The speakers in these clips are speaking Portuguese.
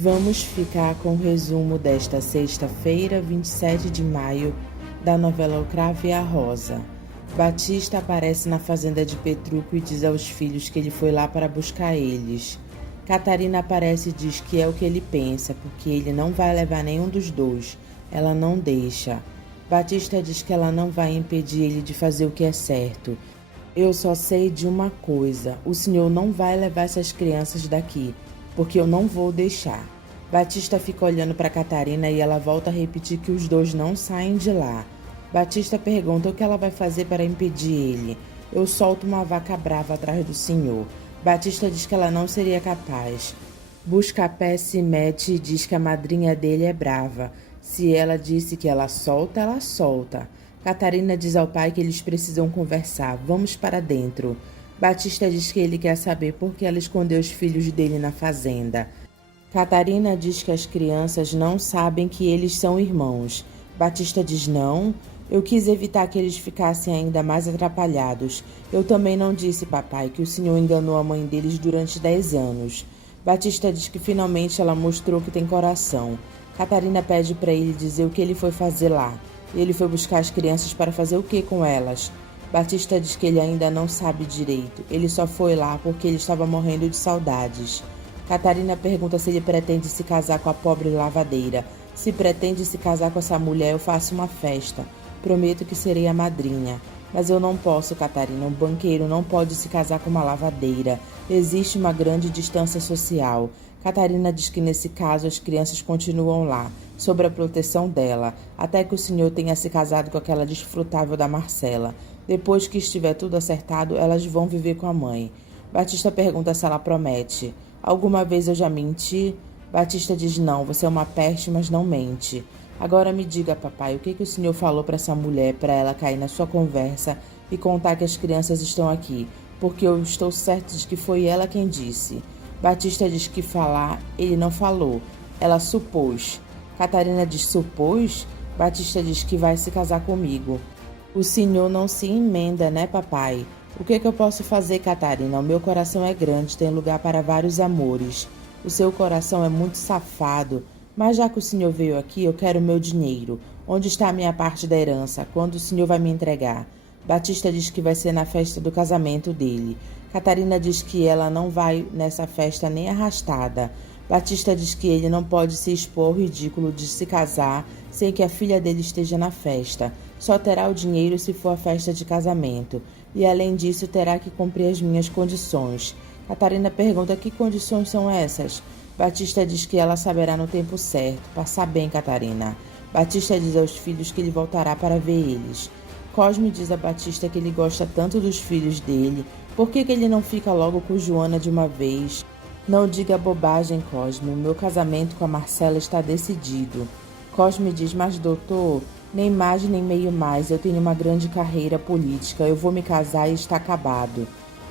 Vamos ficar com o resumo desta sexta-feira, 27 de maio, da novela O Cravo e a Rosa. Batista aparece na fazenda de Petrúquio e diz aos filhos que ele foi lá para buscar eles. Catarina aparece e diz que é o que ele pensa, porque ele não vai levar nenhum dos dois. Ela não deixa. Batista diz que ela não vai impedir ele de fazer o que é certo. Eu só sei de uma coisa: o senhor não vai levar essas crianças daqui, porque eu não vou deixar. Batista fica olhando para Catarina e ela volta a repetir que os dois não saem de lá. Batista pergunta o que ela vai fazer para impedir ele. Eu solto uma vaca brava atrás do senhor. Batista diz que ela não seria capaz. Buscapé se mete e diz que a madrinha dele é brava. Se ela disse que ela solta, ela solta. Catarina diz ao pai que eles precisam conversar. Vamos para dentro. Batista diz que ele quer saber por que ela escondeu os filhos dele na fazenda. Catarina diz que as crianças não sabem que eles são irmãos. Batista diz não. Eu quis evitar que eles ficassem ainda mais atrapalhados. Eu também não disse, papai, que o senhor enganou a mãe deles durante 10 anos. Batista diz que finalmente ela mostrou que tem coração. Catarina pede para ele dizer o que ele foi fazer lá. Ele foi buscar as crianças para fazer o que com elas? Batista diz que ele ainda não sabe direito. Ele só foi lá porque ele estava morrendo de saudades. Catarina pergunta se ele pretende se casar com a pobre lavadeira. Se pretende se casar com essa mulher, eu faço uma festa. Prometo que serei a madrinha. Mas eu não posso, Catarina. Um banqueiro não pode se casar com uma lavadeira. Existe uma grande distância social. Catarina diz que nesse caso as crianças continuam lá, sob a proteção dela, até que o senhor tenha se casado com aquela desfrutável da Marcela. Depois que estiver tudo acertado, elas vão viver com a mãe. Batista pergunta se ela promete. Alguma vez eu já menti? Batista diz não, você é uma peste, mas não mente. Agora me diga, papai, o que o senhor falou para essa mulher, para ela cair na sua conversa e contar que as crianças estão aqui, porque eu estou certo de que foi ela quem disse. Batista diz que falar, ele não falou. Ela supôs. Catarina diz supôs? Batista diz que vai se casar comigo. O senhor não se emenda, né, papai? O que eu posso fazer, Catarina? O meu coração é grande, tem lugar para vários amores. O seu coração é muito safado. Mas já que o senhor veio aqui, eu quero o meu dinheiro. Onde está a minha parte da herança? Quando o senhor vai me entregar? Batista diz que vai ser na festa do casamento dele. Catarina diz que ela não vai nessa festa nem arrastada. Batista diz que ele não pode se expor ao ridículo de se casar sem que a filha dele esteja na festa. Só terá o dinheiro se for a festa de casamento. E além disso, terá que cumprir as minhas condições. Catarina pergunta que condições são essas. Batista diz que ela saberá no tempo certo. Passa bem, Catarina. Batista diz aos filhos que ele voltará para ver eles. Cosme diz a Batista que ele gosta tanto dos filhos dele. Por que ele não fica logo com Joana de uma vez? Não diga bobagem, Cosme. O meu casamento com a Marcela está decidido. Cosme diz, mas doutor, nem mais nem meio mais. Eu tenho uma grande carreira política. Eu vou me casar e está acabado.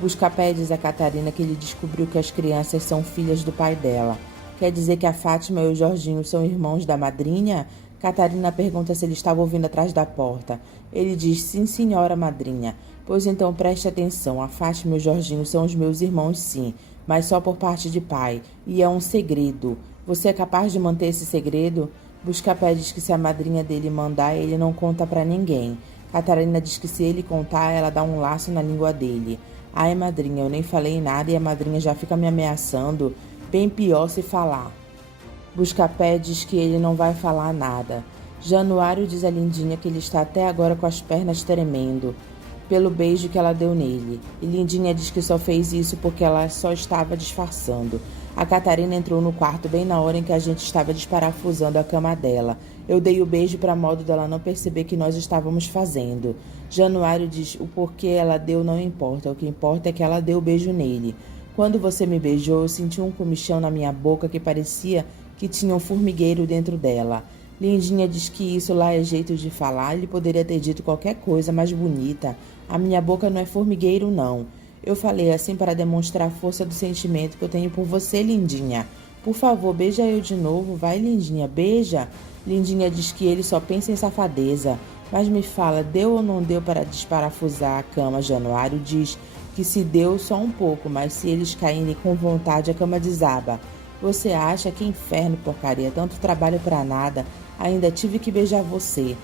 Buscapé diz a Catarina que ele descobriu que as crianças são filhas do pai dela. Quer dizer que a Fátima e o Jorginho são irmãos da madrinha? Catarina pergunta se ele estava ouvindo atrás da porta. Ele diz, sim, senhora madrinha. Pois então preste atenção, a Fátima e o Jorginho são os meus irmãos, sim, mas só por parte de pai. E é um segredo. Você é capaz de manter esse segredo? Buscapé diz que se a madrinha dele mandar, ele não conta pra ninguém. Catarina diz que se ele contar, ela dá um laço na língua dele. Ai, madrinha, eu nem falei nada e a madrinha já fica me ameaçando. Bem pior se falar. Buscapé diz que ele não vai falar nada. Januário diz a Lindinha que ele está até agora com as pernas tremendo, pelo beijo que ela deu nele. E Lindinha diz que só fez isso porque ela só estava disfarçando. A Catarina entrou no quarto bem na hora em que a gente estava desparafusando a cama dela. Eu dei o beijo para modo dela não perceber que nós estávamos fazendo. Januário diz o porquê ela deu não importa. O que importa é que ela deu o beijo nele. Quando você me beijou, eu senti um comichão na minha boca que parecia que tinha um formigueiro dentro dela. Lindinha diz que isso lá é jeito de falar. Ele poderia ter dito qualquer coisa mais bonita. A minha boca não é formigueiro, não. Eu falei assim para demonstrar a força do sentimento que eu tenho por você, Lindinha. Por favor, beija eu de novo. Vai, Lindinha, beija. Lindinha diz que ele só pensa em safadeza. Mas me fala, deu ou não deu para desparafusar a cama? Januário diz que se deu só um pouco, mas se eles caírem com vontade, a cama desaba. Você acha que inferno, porcaria, tanto trabalho pra nada, ainda tive que beijar você.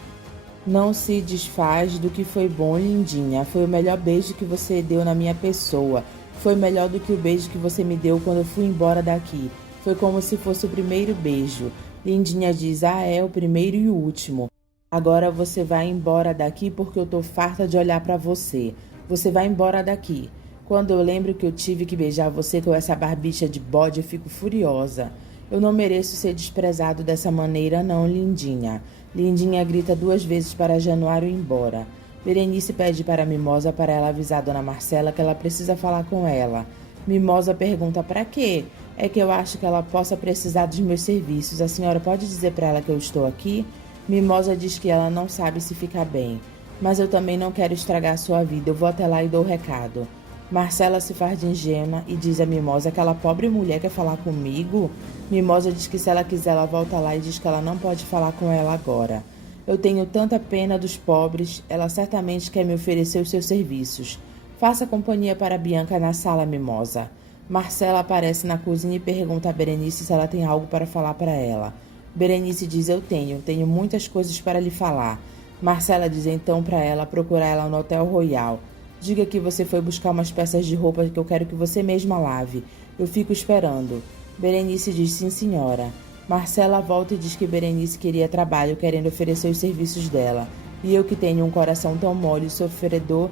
Não se desfaz do que foi bom, lindinha. Foi o melhor beijo que você deu na minha pessoa. Foi melhor do que o beijo que você me deu quando eu fui embora daqui. Foi como se fosse o primeiro beijo. Lindinha diz, é o primeiro e o último. Agora você vai embora daqui porque eu tô farta de olhar pra você. Você vai embora daqui. Quando eu lembro que eu tive que beijar você com essa barbicha de bode, eu fico furiosa. Eu não mereço ser desprezado dessa maneira não, lindinha. Lindinha grita 2 vezes para Januário ir embora. Berenice pede para Mimosa para ela avisar a Dona Marcela que ela precisa falar com ela. Mimosa pergunta para quê? É que eu acho que ela possa precisar dos meus serviços. A senhora pode dizer para ela que eu estou aqui? Mimosa diz que ela não sabe se fica bem. Mas eu também não quero estragar a sua vida. Eu vou até lá e dou o recado. Marcela se faz de ingênua e diz a Mimosa que aquela pobre mulher quer falar comigo. Mimosa diz que se ela quiser ela volta lá e diz que ela não pode falar com ela agora. Eu tenho tanta pena dos pobres, ela certamente quer me oferecer os seus serviços. Faça companhia para Bianca na sala, Mimosa. Marcela aparece na cozinha e pergunta a Berenice se ela tem algo para falar para ela. Berenice diz, eu tenho muitas coisas para lhe falar. Marcela diz então para ela procurar ela no Hotel Royal. Diga que você foi buscar umas peças de roupa que eu quero que você mesma lave. Eu fico esperando. Berenice diz, sim, senhora. Marcela volta e diz que Berenice queria trabalho, querendo oferecer os serviços dela. E eu que tenho um coração tão mole e sofredor,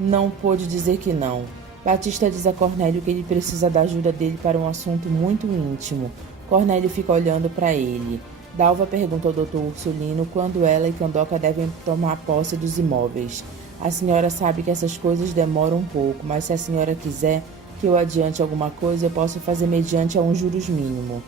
não pôde dizer que não. Batista diz a Cornélio que ele precisa da ajuda dele para um assunto muito íntimo. Cornélio fica olhando para ele. Dalva pergunta ao Dr. Ursulino quando ela e Candoca devem tomar posse dos imóveis. A senhora sabe que essas coisas demoram um pouco, mas se a senhora quiser que eu adiante alguma coisa, eu posso fazer mediante a um juros mínimo.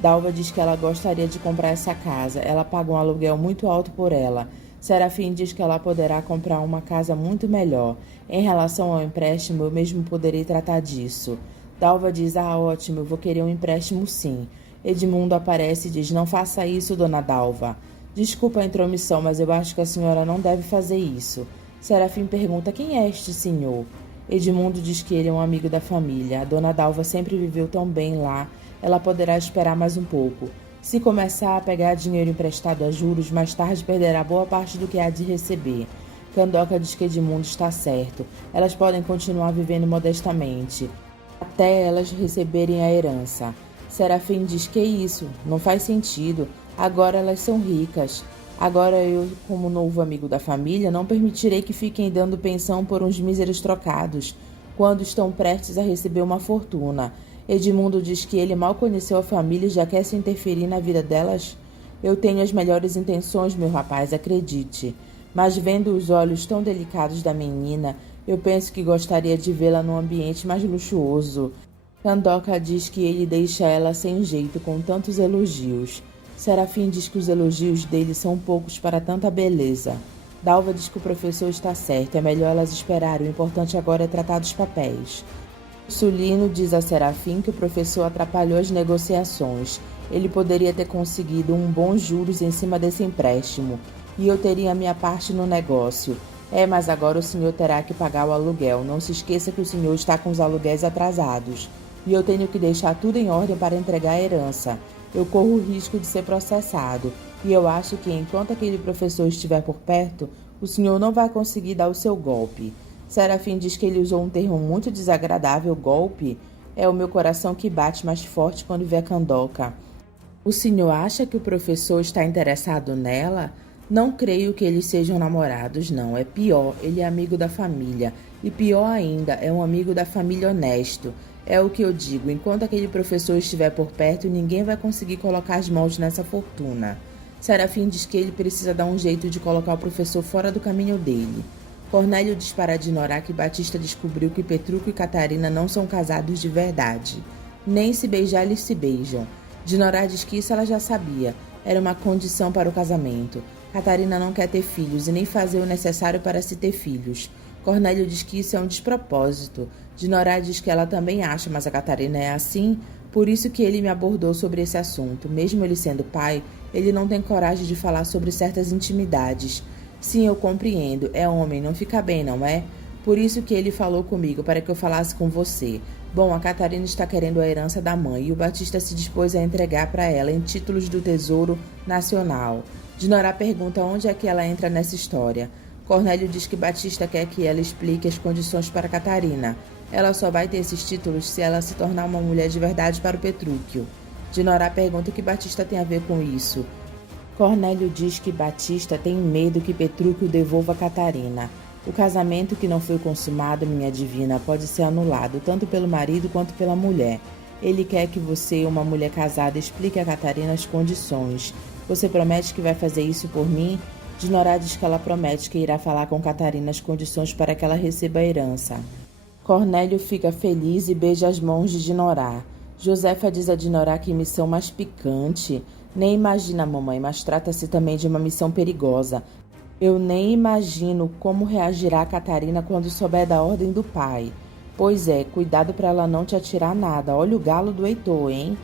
Dalva diz que ela gostaria de comprar essa casa. Ela paga um aluguel muito alto por ela. Serafim diz que ela poderá comprar uma casa muito melhor. Em relação ao empréstimo, eu mesmo poderei tratar disso. Dalva diz, ótimo, eu vou querer um empréstimo sim. Edmundo aparece e diz, não faça isso, dona Dalva. Desculpa a intromissão, mas eu acho que a senhora não deve fazer isso. Serafim pergunta, quem é este senhor? Edmundo diz que ele é um amigo da família. A dona Dalva sempre viveu tão bem lá. Ela poderá esperar mais um pouco. Se começar a pegar dinheiro emprestado a juros, mais tarde perderá boa parte do que há de receber. Candoca diz que Edmundo está certo. Elas podem continuar vivendo modestamente, até elas receberem a herança. Serafim diz que isso, não faz sentido. Agora elas são ricas. Agora eu, como novo amigo da família, não permitirei que fiquem dando pensão por uns míseros trocados, quando estão prestes a receber uma fortuna. Edmundo diz que ele mal conheceu a família e já quer se interferir na vida delas. Eu tenho as melhores intenções, meu rapaz, acredite. Mas vendo os olhos tão delicados da menina, eu penso que gostaria de vê-la num ambiente mais luxuoso. Candoca diz que ele deixa ela sem jeito com tantos elogios. Serafim diz que os elogios dele são poucos para tanta beleza. Dalva diz que o professor está certo, é melhor elas esperarem, o importante agora é tratar dos papéis. Sulino diz a Serafim que o professor atrapalhou as negociações. Ele poderia ter conseguido um bom juros em cima desse empréstimo, e eu teria a minha parte no negócio. Mas agora o senhor terá que pagar o aluguel. Não se esqueça que o senhor está com os aluguéis atrasados. E eu tenho que deixar tudo em ordem para entregar a herança. Eu corro o risco de ser processado. E eu acho que enquanto aquele professor estiver por perto, o senhor não vai conseguir dar o seu golpe. Serafim diz que ele usou um termo muito desagradável, golpe. É o meu coração que bate mais forte quando vê a Candoca. O senhor acha que o professor está interessado nela? Não creio que eles sejam namorados, não. É pior, ele é amigo da família. E pior ainda, é um amigo da família honesto. É o que eu digo, enquanto aquele professor estiver por perto, ninguém vai conseguir colocar as mãos nessa fortuna. Serafim diz que ele precisa dar um jeito de colocar o professor fora do caminho dele. Cornélio diz para Dinorá que Batista descobriu que Petrúquio e Catarina não são casados de verdade. Nem se beijar eles se beijam. Dinorá diz que isso ela já sabia. Era uma condição para o casamento. Catarina não quer ter filhos e nem fazer o necessário para se ter filhos. Cornélio diz que isso é um despropósito. Dinorá diz que ela também acha, mas a Catarina é assim, por isso que ele me abordou sobre esse assunto. Mesmo ele sendo pai, ele não tem coragem de falar sobre certas intimidades. Sim, eu compreendo, é homem, não fica bem, não é? Por isso que ele falou comigo, para que eu falasse com você. Bom, a Catarina está querendo a herança da mãe e o Batista se dispôs a entregar para ela em títulos do Tesouro Nacional. Dinorá pergunta onde é que ela entra nessa história. Cornélio diz que Batista quer que ela explique as condições para Catarina. Ela só vai ter esses títulos se ela se tornar uma mulher de verdade para o Petrúquio. Dinorá pergunta o que Batista tem a ver com isso. Cornélio diz que Batista tem medo que Petrúquio devolva Catarina. O casamento que não foi consumado, minha divina, pode ser anulado, tanto pelo marido quanto pela mulher. Ele quer que você, uma mulher casada, explique a Catarina as condições. Você promete que vai fazer isso por mim? Dinorá diz que ela promete que irá falar com Catarina as condições para que ela receba a herança. Cornélio fica feliz e beija as mãos de Dinorá. Josefa diz a Dinorá que missão mais picante. Nem imagina, mamãe, mas trata-se também de uma missão perigosa. Eu nem imagino como reagirá a Catarina quando souber da ordem do pai. Pois é, cuidado para ela não te atirar nada. Olha o galo do Heitor, hein?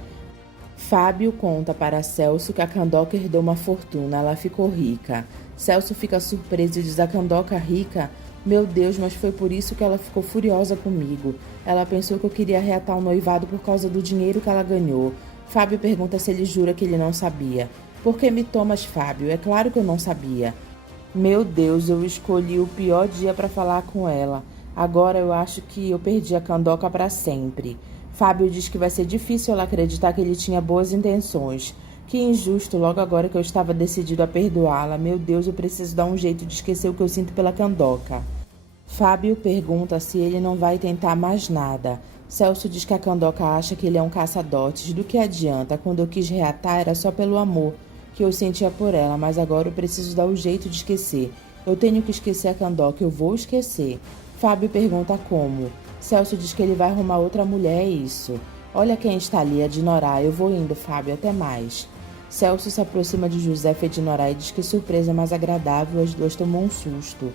Fábio conta para Celso que a Candoca herdou uma fortuna, ela ficou rica. Celso fica surpreso e diz a Candoca rica? Meu Deus, mas foi por isso que ela ficou furiosa comigo. Ela pensou que eu queria reatar o noivado por causa do dinheiro que ela ganhou. Fábio pergunta se ele jura que ele não sabia. Por que me tomas, Fábio? É claro que eu não sabia. Meu Deus, eu escolhi o pior dia para falar com ela. Agora eu acho que eu perdi a Candoca para sempre. Fábio diz que vai ser difícil ela acreditar que ele tinha boas intenções. Que injusto, logo agora que eu estava decidido a perdoá-la. Meu Deus, eu preciso dar um jeito de esquecer o que eu sinto pela Candoca. Fábio pergunta se ele não vai tentar mais nada. Celso diz que a Candoca acha que ele é um caça-dotes. Do que adianta? Quando eu quis reatar era só pelo amor que eu sentia por ela, mas agora eu preciso dar o jeito de esquecer. Eu tenho que esquecer a Candoca, eu vou esquecer. Fábio pergunta como. Celso diz que ele vai arrumar outra mulher, é isso. Olha quem está ali, a Dinorá. Eu vou indo, Fábio, até mais. Celso se aproxima de Josefa e Dinorá e diz que surpresa mais agradável, as duas tomam um susto.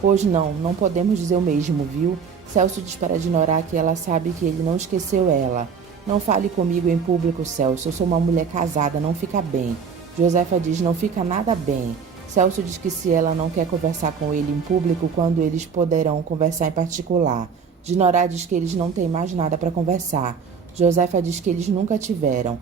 Pois não podemos dizer o mesmo, viu? Celso diz para Dinorá que ela sabe que ele não esqueceu ela. Não fale comigo em público, Celso, eu sou uma mulher casada, não fica bem. Josefa diz não fica nada bem. Celso diz que se ela não quer conversar com ele em público, quando eles poderão conversar em particular. Dinorá diz que eles não têm mais nada para conversar. Josefa diz que eles nunca tiveram.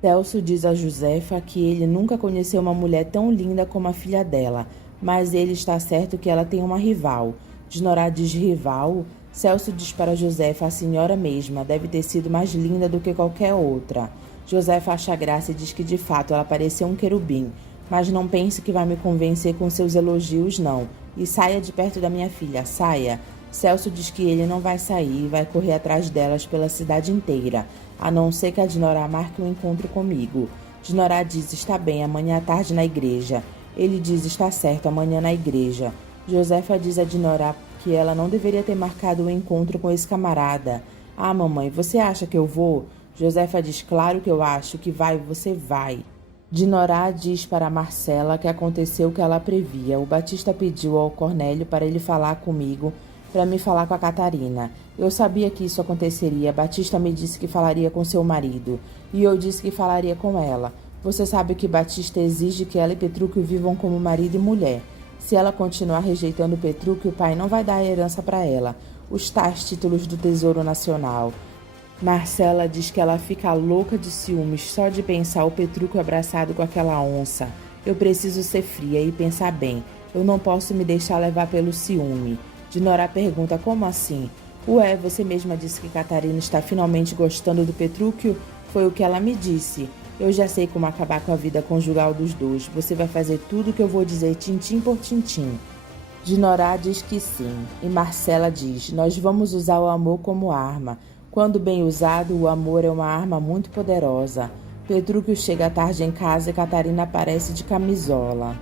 Celso diz a Josefa que ele nunca conheceu uma mulher tão linda como a filha dela, mas ele está certo que ela tem uma rival. Dinorá diz rival? Celso diz para Josefa a senhora mesma, deve ter sido mais linda do que qualquer outra. Josefa acha graça e diz que de fato ela parecia um querubim, mas não pense que vai me convencer com seus elogios não. E saia de perto da minha filha, saia. Celso diz que ele não vai sair e vai correr atrás delas pela cidade inteira, a não ser que a Dinorá marque um encontro comigo. Dinorá diz, está bem, amanhã à tarde na igreja. Ele diz, está certo, amanhã na igreja. Josefa diz a Dinorá que ela não deveria ter marcado um encontro com esse camarada. Ah, mamãe, você acha que eu vou? Josefa diz, claro que eu acho, que vai, você vai. Dinorá diz para Marcela que aconteceu o que ela previa. O Batista pediu ao Cornélio para ele falar comigo, para me falar com a Catarina. Eu sabia que isso aconteceria. Batista me disse que falaria com seu marido. E eu disse que falaria com ela. Você sabe que Batista exige que ela e Petrúquio vivam como marido e mulher. Se ela continuar rejeitando Petrúquio, o pai não vai dar a herança para ela. Os tais títulos do Tesouro Nacional. Marcela diz que ela fica louca de ciúmes só de pensar o Petrúquio abraçado com aquela onça. Eu preciso ser fria e pensar bem. Eu não posso me deixar levar pelo ciúme. Dinorá pergunta, como assim? Ué, você mesma disse que Catarina está finalmente gostando do Petrúquio? Foi o que ela me disse. Eu já sei como acabar com a vida conjugal dos dois. Você vai fazer tudo o que eu vou dizer tintim por tintim. Dinorá diz que sim. E Marcela diz, nós vamos usar o amor como arma. Quando bem usado, o amor é uma arma muito poderosa. Petrúquio chega tarde em casa e Catarina aparece de camisola.